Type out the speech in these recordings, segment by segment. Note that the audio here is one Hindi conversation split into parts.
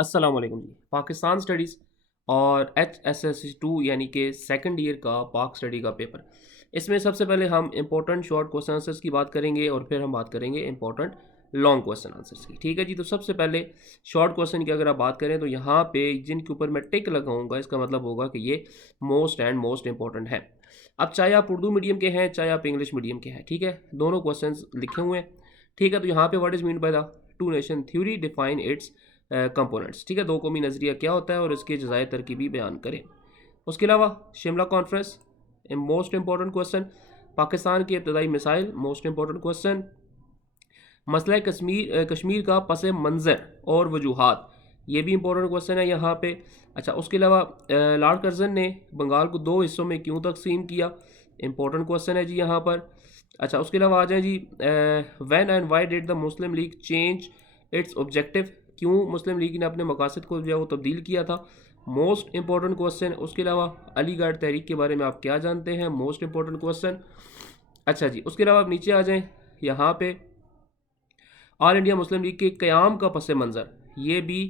अस्सलाम वालेकुम जी। पाकिस्तान स्टडीज़ और HSS2 यानी कि सेकंड ईयर का पाक स्टडी का पेपर। इसमें सबसे पहले हम इंपॉर्टेंट शॉर्ट क्वेश्चन आंसर्स की बात करेंगे और फिर हम बात करेंगे इंपॉर्टेंट लॉन्ग क्वेश्चन आंसर्स की। ठीक है जी। तो सबसे पहले शॉर्ट क्वेश्चन की अगर आप बात करें तो यहाँ पे जिनके ऊपर मैं टिक लगाऊंगा इसका मतलब होगा कि ये मोस्ट एंड मोस्ट इंपॉर्टेंट है। अब चाहे आप उर्दू मीडियम के हैं चाहे आप इंग्लिश मीडियम के हैं, ठीक है, दोनों क्वेश्चन लिखे हुए हैं। ठीक है। तो यहाँ पे what is mean by the two nation theory define it's components. ठीक है, दो कौमी नज़रिया क्या होता है और इसके जजाय तरकीबी बयान करें। उसके अलावा Shimla conference most important question, Pakistan की इब्तदाई मिसाइल मोस्ट इंपॉर्टेंट क्वेश्चन, मसला कश्मीर का पस मंज़र और वजूहात, ये भी इंपॉर्टेंट क्वेश्चन है यहाँ पे। अच्छा, उसके अलावा लॉर्ड कर्जन ने बंगाल को दो हिस्सों में क्यों तकसीम किया, इंपॉर्टेंट क्वेश्चन है जी यहाँ पर। अच्छा, उसके अलावा आ जाए जी, when and why did the Muslim League change its objective, क्यों मुस्लिम लीग ने अपने मकासद को जो है वो तब्दील किया था, मोस्ट इंपॉर्टेंट क्वेश्चन। उसके अलावा अलीगढ़ तहरीक के बारे में आप क्या जानते हैं, मोस्ट इंपॉर्टेंट क्वेश्चन। अच्छा जी, उसके अलावा आप नीचे आ जाएं, यहाँ पे ऑल इंडिया मुस्लिम लीग के क़याम का पस मंज़र, ये भी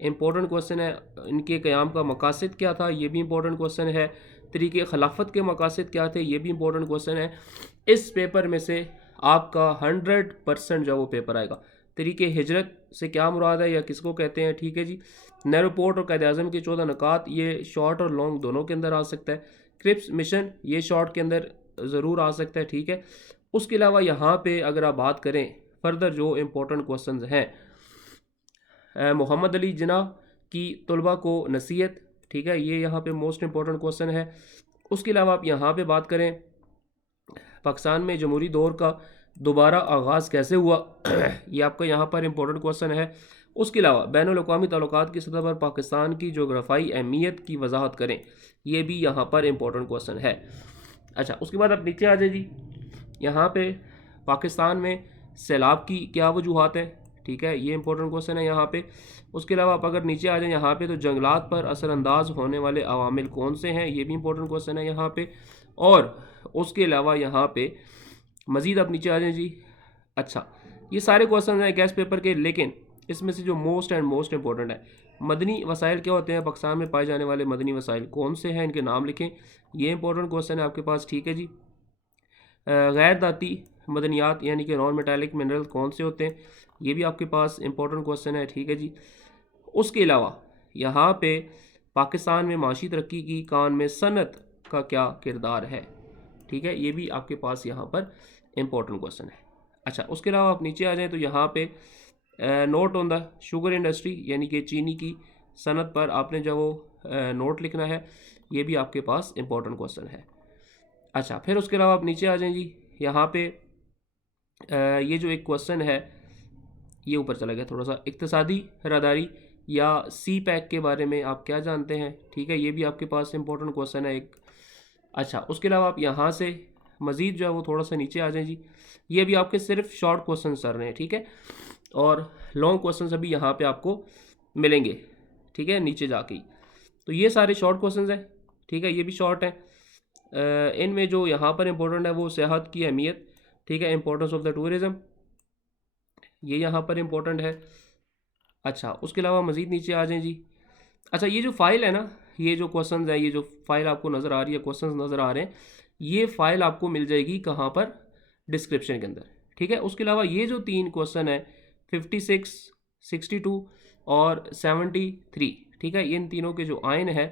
इंपॉर्टेंट क्वेश्चन है। इनके क़याम का मकासद क्या था, ये भी इंपॉर्टेंट क्वेश्चन है। तरीके खिलाफत के मकासद क्या थे, ये भी इंपॉर्टेंट क्वेश्चन है। इस पेपर में से आपका 100% जो वो पेपर आएगा। तरीके हिजरत से क्या मुराद है या किसको कहते हैं, ठीक है जी। नेहरू पोर्ट और कायद आज़म के 14 नुकात, ये शॉर्ट और लॉन्ग दोनों के अंदर आ सकता है। क्रिप्स मिशन ये शॉर्ट के अंदर ज़रूर आ सकता है, ठीक है। उसके अलावा यहाँ पे अगर आप बात करें फर्दर जो इम्पोर्टेंट क्वेश्चंस हैं, मोहम्मद अली जिन्ना की तलबा को नसीहत, ठीक है, ये यहाँ पे मोस्ट इंपॉर्टेंट क्वेश्चन है। उसके अलावा आप यहाँ पे बात करें पाकिस्तान में जमहूरी दौर का दोबारा आगाज़ कैसे हुआ ये आपका यहाँ पर इंपॉर्टेंट क्वेश्चन है। उसके अलावा बैनुल अक़वामी ताल्लुकात की सतह पर पाकिस्तान की जोग्राफ़ाई अहमियत की वजाहत करें, ये भी यहाँ पर इंपॉर्टेंट क्वेश्चन है। अच्छा, उसके बाद आप नीचे आ जाए जी, यहाँ पे पाकिस्तान में सैलाब की क्या वजूहात है, ठीक है, ये इंपॉर्टेंट क्वेश्चन है यहाँ पे। उसके अलावा आप अगर नीचे आ जाए यहाँ पे तो जंगलात पर असरअंदाज होने वाले अवामिल कौन से हैं, ये भी इंपॉर्टेंट क्वेश्चन है यहाँ पे। और उसके अलावा यहाँ पे मज़ीद आप नीचे आ जाए जी। अच्छा, ये सारे क्वेश्चन हैं गैस पेपर के, लेकिन इसमें से जो मोस्ट एंड मोस्ट इंपॉर्टेंट है, मदनी वसाइल क्या होते हैं, पाकिस्तान में पाए जाने वाले मदनी वसाइल कौन से हैं, इनके नाम लिखें, ये इंपॉर्टेंट क्वेश्चन है आपके पास, ठीक है जी। गैर दाती मदनियात यानी कि नॉन मेटालिक मिनरल कौन से होते हैं, ये भी आपके पास इंपॉर्टेंट क्वेश्चन है, ठीक है जी। उसके अलावा यहाँ पे पाकिस्तान में माशी तरक्की की कान में सनत का क्या किरदार है, ठीक है, ये भी आपके पास यहाँ पर इंपॉर्टेंट क्वेश्चन है। अच्छा, उसके अलावा आप नीचे आ जाएँ तो यहाँ पे note on the sugar industry यानी कि चीनी की सनत पर आपने जो वो नोट लिखना है, ये भी आपके पास इंपॉर्टेंट क्वेश्चन है। अच्छा, फिर उसके अलावा आप नीचे आ जाएं जी, यहाँ पे ये जो एक क्वेश्चन है ये ऊपर चला गया थोड़ा सा, इक्तसादी राहदारी या सी पैक के बारे में आप क्या जानते हैं, ठीक है, ये भी आपके पास इंपॉर्टेंट क्वेश्चन है एक। अच्छा, उसके अलावा आप यहाँ से मज़ीद जो है वो थोड़ा सा नीचे आ जाएं जी, ये भी आपके सिर्फ शॉर्ट क्वेश्चन चल रहे हैं, ठीक है, और लॉन्ग क्वेश्चन अभी यहाँ पे आपको मिलेंगे, ठीक है, नीचे जाके ही। तो ये सारे शॉर्ट क्वेश्चन हैं, ठीक है, ये भी शॉर्ट हैं। इनमें जो यहाँ पर इंपॉर्टेंट है वो सेहत की अहमियत, ठीक है, इंपॉर्टेंस ऑफ द टूरिज़म, ये यहाँ पर इंपॉर्टेंट है। अच्छा, उसके अलावा मज़ीद नीचे आ जाएं जी। अच्छा, ये जो फाइल है ना, ये जो क्वेश्चंस है, ये जो फाइल आपको नज़र आ रही है, क्वेश्चंस नज़र आ रहे हैं, ये फाइल आपको मिल जाएगी कहाँ पर, डिस्क्रिप्शन के अंदर, ठीक है। उसके अलावा ये जो तीन क्वेश्चन है 56, 62 और 73, ठीक है, इन तीनों के जो आयन है,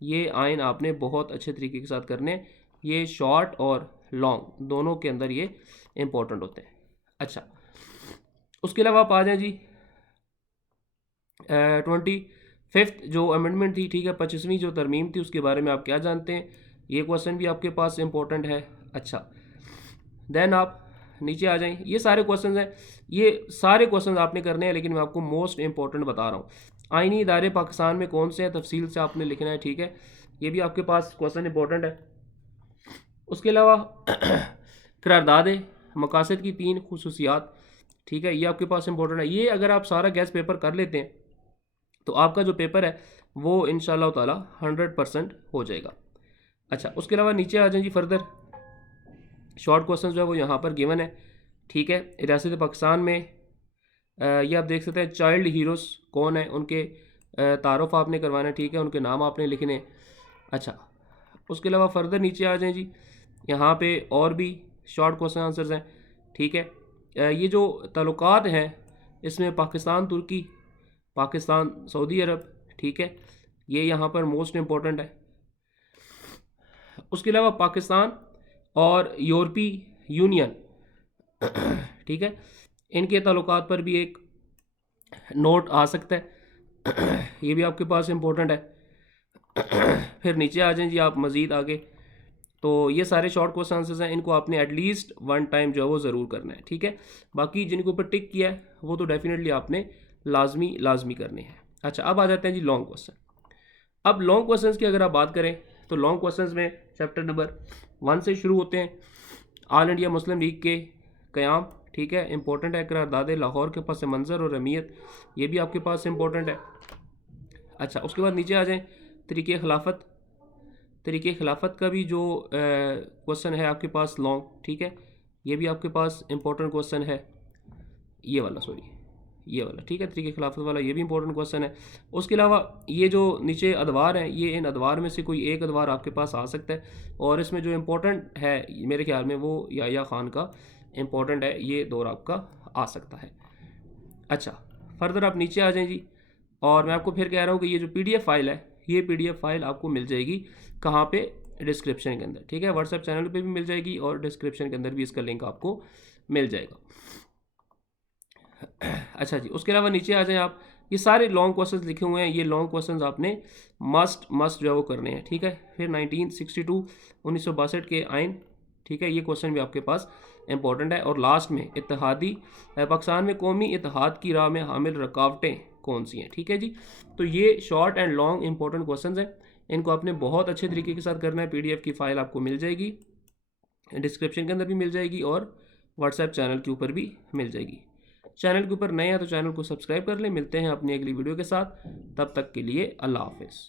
ये आयन आपने बहुत अच्छे तरीके के साथ करने, ये शॉर्ट और लॉन्ग दोनों के अंदर ये इंपॉर्टेंट होते हैं। अच्छा, उसके अलावा आप आ जाएं जी 25 जो अमेंडमेंट थी, ठीक है, 25वीं जो तरमीम थी, उसके बारे में आप क्या जानते हैं, ये क्वेश्चन भी आपके पास इंपॉर्टेंट है। अच्छा, देन आप नीचे आ जाएं, ये सारे क्वेश्चन हैं, ये सारे क्वेश्चन आपने करने हैं, लेकिन मैं आपको मोस्ट इंपॉर्टेंट बता रहा हूँ। आइनी इदारे पाकिस्तान में कौन से हैं, तफसील से आपने लिखना है, ठीक है, ये भी आपके पास क्वेश्चन इंपॉर्टेंट है। उसके अलावा करारदाद मकासद की 3 खुसूसियात, ठीक है, ये आपके पास इंपॉर्टेंट है। ये अगर आप सारा गैस पेपर कर लेते हैं तो आपका जो पेपर है वो इंशाल्लाह ताला 100% हो जाएगा। अच्छा, उसके अलावा नीचे आ जाएं जी, फर्दर शॉर्ट क्वेश्चन जो है वो यहाँ पर गिवन है, ठीक है। रियासत पाकिस्तान में ये आप देख सकते हैं चाइल्ड हीरोज़ कौन है, उनके तारुफ आपने करवाना है, ठीक है, उनके नाम आपने लिखने। अच्छा, उसके अलावा फर्दर नीचे आ जाएं जी, यहाँ पे और भी शॉर्ट क्वेश्चन आंसर्स हैं, ठीक है। ये जो ताल्लुकात हैं इसमें पाकिस्तान तुर्की, पाकिस्तान सऊदी अरब, ठीक है, ये यहाँ पर मोस्ट इम्पोर्टेंट है। उसके अलावा पाकिस्तान और यूरोपीय यूनियन, ठीक है, इनके ताल्लुकात पर भी एक नोट आ सकता है, ये भी आपके पास इम्पोर्टेंट है। फिर नीचे आ जाएं जी आप मज़ीद आगे, तो ये सारे शॉर्ट क्वेश्चन आंसर्स हैं, इनको आपने एटलीस्ट वन टाइम जो है वो ज़रूर करना है, ठीक है। बाकी जिनके ऊपर टिक किया है वो तो डेफिनेटली आपने लाजमी करने हैं। अच्छा, अब आ जाते हैं जी लॉन्ग क्वेश्चन। अब लॉन्ग क्वेश्चंस की अगर आप बात करें तो लॉन्ग क्वेश्चंस में चैप्टर नंबर 1 से शुरू होते हैं। ऑल इंडिया मुस्लिम लीग के क़याम, ठीक है, इंपॉर्टेंट है। करारदाद लाहौर के पस मंज़र और अहमियत, ये भी आपके पास इंपॉर्टेंट है। अच्छा, उसके बाद नीचे आ जाएं तरीक़े खिलाफत। तरीक़े खिलाफत का भी जो क्वेश्चन है आपके पास लॉन्ग, ठीक है, ये भी आपके पास इंपॉर्टेंट क्वेश्चन है। ये वाला, सॉरी, ये वाला, ठीक है, तरीक़े खिलाफत वाला, ये भी इंपॉर्टेंट क्वेश्चन है। उसके अलावा ये जो नीचे अदवार हैं, ये इन अदवार में से कोई एक अदवार आपके पास आ सकता है, और इसमें जो इम्पोर्टेंट है मेरे ख्याल में वो याह्या खान का इम्पोर्टेंट है, ये दौर आपका आ सकता है। अच्छा, फर्दर आप नीचे आ जाएं जी, और मैं आपको फिर कह रहा हूँ कि ये जो PDF फाइल है, ये PDF फाइल आपको मिल जाएगी कहाँ पे, डिस्क्रिप्शन के अंदर, ठीक है, व्हाट्सएप चैनल पे भी मिल जाएगी और डिस्क्रिप्शन के अंदर भी इसका लिंक आपको मिल जाएगा। अच्छा जी, उसके अलावा नीचे आ जाएं आप, ये सारे लॉन्ग क्वेश्चंस लिखे हुए हैं, ये लॉन्ग क्वेश्चंस आपने मस्ट जो है वो करने हैं, ठीक है। फिर 1962 के आइन, ठीक है, ये क्वेश्चन भी आपके पास इंपॉर्टेंट है। और लास्ट में इत्तेहादी पाकिस्तान में कौमी इत्तेहाद की राह में हामिल रुकावटें कौन सी हैं, ठीक है जी। तो ये short and long important questions हैं, इनको आपने बहुत अच्छे तरीके के साथ करना है। PDF की फ़ाइल आपको मिल जाएगी, डिस्क्रिप्शन के अंदर भी मिल जाएगी और व्हाट्सएप चैनल के ऊपर भी मिल जाएगी। चैनल के ऊपर नए हैं तो चैनल को सब्सक्राइब कर लें। मिलते हैं अपनी अगली वीडियो के साथ, तब तक के लिए अल्लाह हाफिज़।